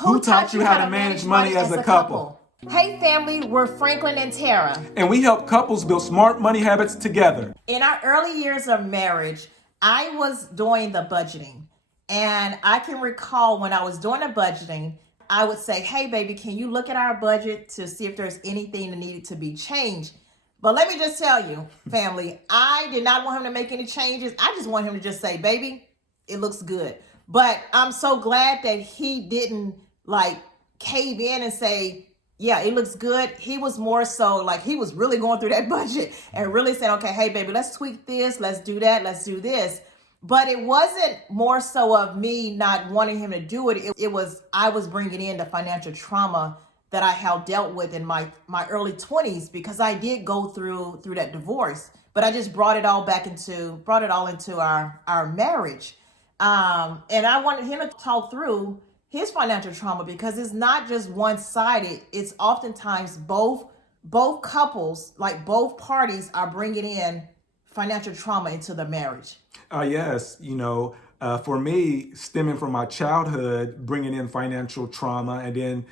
Who taught you how to manage money as a couple? Hey family, we're Franklin and Tara. And we help couples build smart money habits together. In our early years of marriage, I was doing the budgeting. And I can recall when I was doing the budgeting, I would say, hey baby, can you look at our budget to see if there's anything that needed to be changed? But let me just tell you, family, I did not want him to make any changes. I just want him to just say, baby, it looks good. But I'm so glad that he didn't like cave in and say, yeah, it looks good. He was more so like he was really going through that budget and really saying, okay, hey, baby, let's tweak this. Let's do that. Let's do this. But it wasn't more so of me not wanting him to do it. It was I was bringing in the financial trauma that I have dealt with in my early 20s because I did go through that divorce. But I just brought it all into our marriage. And I wanted him to talk through his financial trauma because it's not just one-sided. It's oftentimes both couples, like both parties, are bringing in financial trauma into the marriage. Yes, for me, stemming from my childhood, bringing in financial trauma and then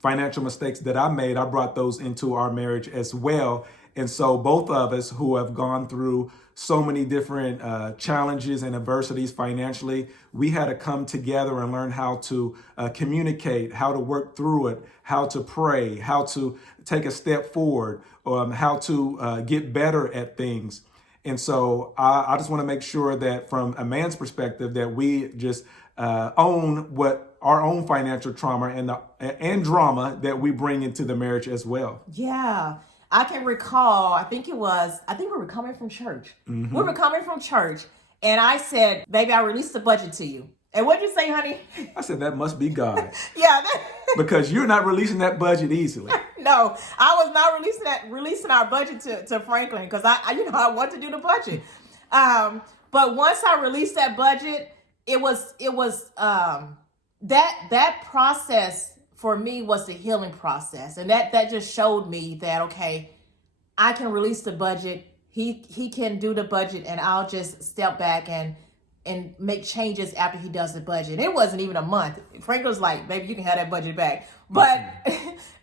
financial mistakes that I made, I brought those into our marriage as well. And so both of us who have gone through so many different challenges and adversities financially, we had to come together and learn how to communicate, how to work through it, how to pray, how to take a step forward, how to get better at things. And so I just want to make sure that from a man's perspective that we just own what our own financial trauma and drama that we bring into the marriage as well. Yeah. I can recall, I think we were coming from church. Mm-hmm. We were coming from church and I said, baby, I released the budget to you. And what'd you say, honey? I said, that must be God. Yeah. Because you're not releasing that budget easily. No, I was not releasing our budget to Franklin because I want to do the budget. But once I released that budget, it was that process for me was the healing process. And that just showed me that, okay, I can release the budget. He can do the budget and I'll just step back and make changes after he does the budget. It wasn't even a month. Frank was like, baby, you can have that budget back. But,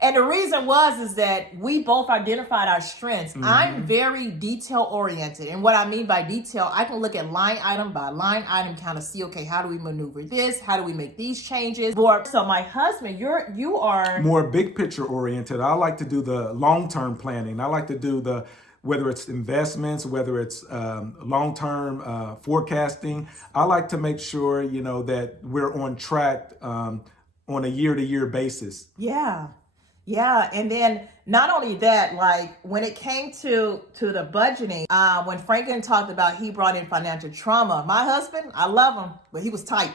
and the reason is that we both identified our strengths. Mm-hmm. I'm very detail oriented. And what I mean by detail, I can look at line item by line item, kind of see, okay, how do we maneuver this? How do we make these changes? So my husband, you are more big picture oriented. I like to do the long-term planning. I like to do whether it's investments, whether it's long-term forecasting. I like to make sure, that we're on track on a year-to-year basis. Yeah. Yeah. And then not only that, like when it came to the budgeting, when Franklin talked about he brought in financial trauma, my husband, I love him, but he was tight.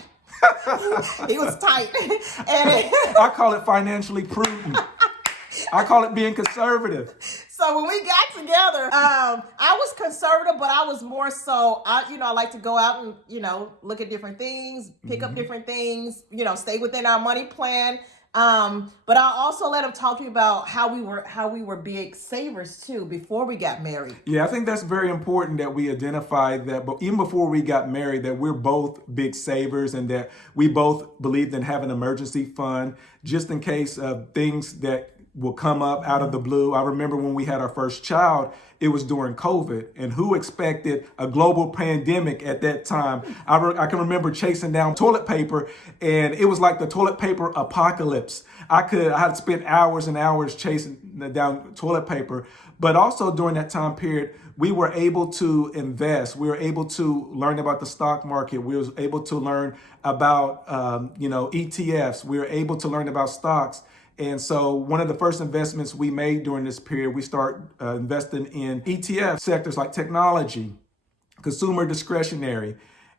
He was tight. And I call it financially prudent. I call it being conservative. So when we got together, I was conservative, but I was more so, I like to go out and, look at different things, pick up different things, stay within our money plan. But I also let him talk to me about how we were big savers too before we got married. Yeah, I think that's very important that we identify that, but even before we got married, that we're both big savers and that we both believed in having an emergency fund just in case of things that will come up out of the blue. I remember when we had our first child, it was during COVID, and who expected a global pandemic at that time? I can remember chasing down toilet paper, and it was like the toilet paper apocalypse. I had spent hours and hours chasing down toilet paper, but also during that time period, we were able to invest. We were able to learn about the stock market. We were able to learn about ETFs. We were able to learn about stocks. And so one of the first investments we made during this period, we start investing in ETF sectors like technology, consumer discretionary.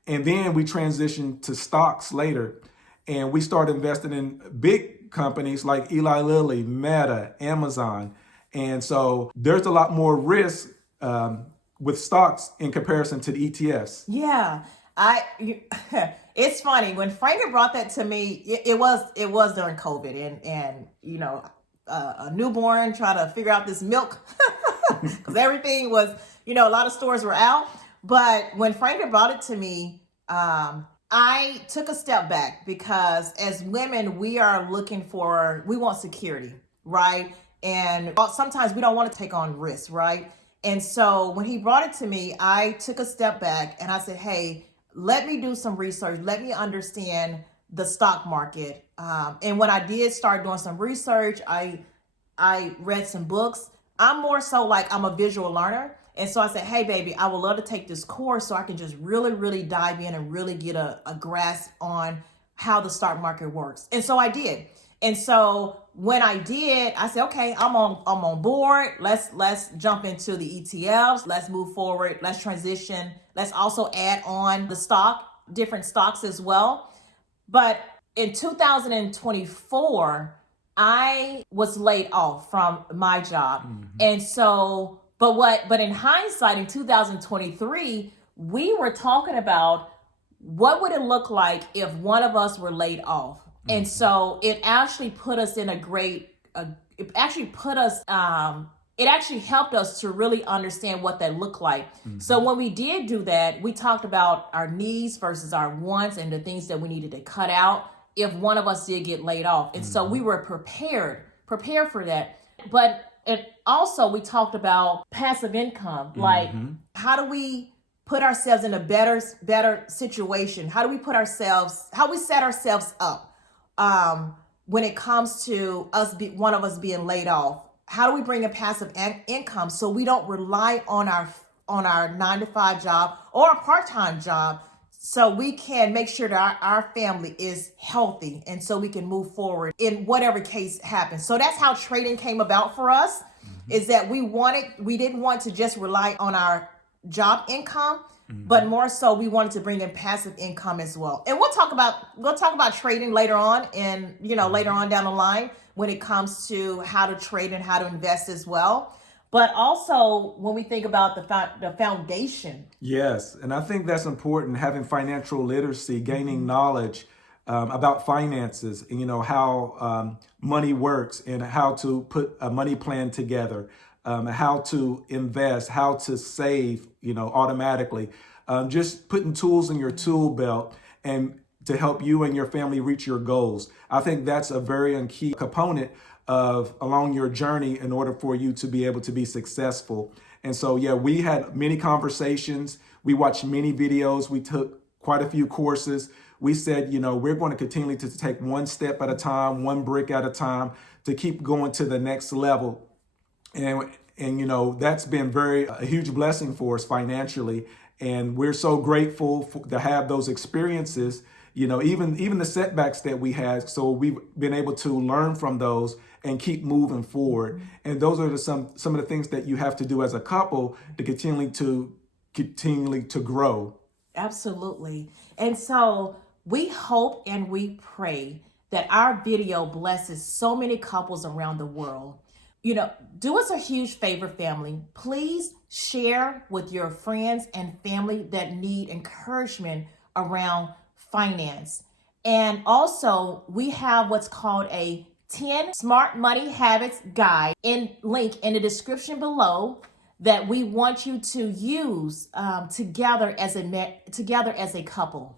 And then we transitioned to stocks later. And we started investing in big companies like Eli Lilly, Meta, Amazon. And so there's a lot more risk with stocks in comparison to the ETFs. Yeah. It's funny when Franklin brought that to me. It was during COVID, and a newborn trying to figure out this milk because everything was a lot of stores were out. But when Franklin brought it to me, I I took a step back because as women, we want security, right? And sometimes we don't want to take on risks, right? And so when he brought it to me, I took a step back and I said, hey, let me do some research. Let me understand the stock market. And when I did start doing some research, I read some books. I'm more so like I'm a visual learner. And so I said, hey, baby, I would love to take this course so I can just really, really dive in and really get a grasp on how the stock market works. And so I did. And so when I did, I said, okay, I'm on board. Let's jump into the ETFs. Let's move forward. Let's transition. Let's also add on different stocks as well. But in 2024, I was laid off from my job. And so, but in hindsight, in 2023, we were talking about what would it look like if one of us were laid off. And so it actually put us in it actually helped us to really understand what that looked like. So when we did do that, we talked about our needs versus our wants and the things that we needed to cut out if one of us did get laid off. And so we were prepared for that. But also we talked about passive income, like how do we put ourselves in a better situation? How do we how we set ourselves up when it comes to one of us being laid off? How do we bring a passive income so we don't rely on our 9-to-5 job or a part-time job, so we can make sure that our family is healthy and so we can move forward in whatever case happens. So that's how trading came about for us, is that we didn't want to just rely on our job income, but more so we wanted to bring in passive income as well. And we'll talk about trading later on, and later on down the line when it comes to how to trade and how to invest as well. But also when we think about the foundation. Yes, and I think that's important, having financial literacy, gaining knowledge about finances, and how money works and how to put a money plan together, how to invest, how to save, automatically. Just putting tools in your tool belt and to help you and your family reach your goals. I think that's a very key component along your journey in order for you to be able to be successful. And so, yeah, we had many conversations. We watched many videos. We took quite a few courses. We said, we're going to continue to take one step at a time, one brick at a time, to keep going to the next level. And that's been a huge blessing for us financially. And we're so grateful to have those experiences, even the setbacks that we had. So we've been able to learn from those and keep moving forward. And those are some of the things that you have to do as a couple to continually to grow. Absolutely. And so we hope and we pray that our video blesses so many couples around the world. Do us a huge favor, family. Please share with your friends and family that need encouragement around finance. And also, we have what's called a 10 Smart Money Habits Guide link in the description below that we want you to use together as a couple.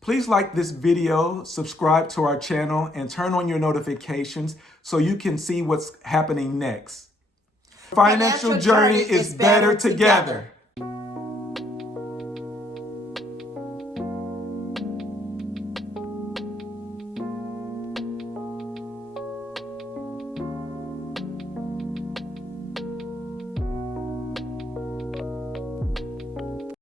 Please like this video, subscribe to our channel, and turn on your notifications so you can see what's happening next. Financial journey is better together.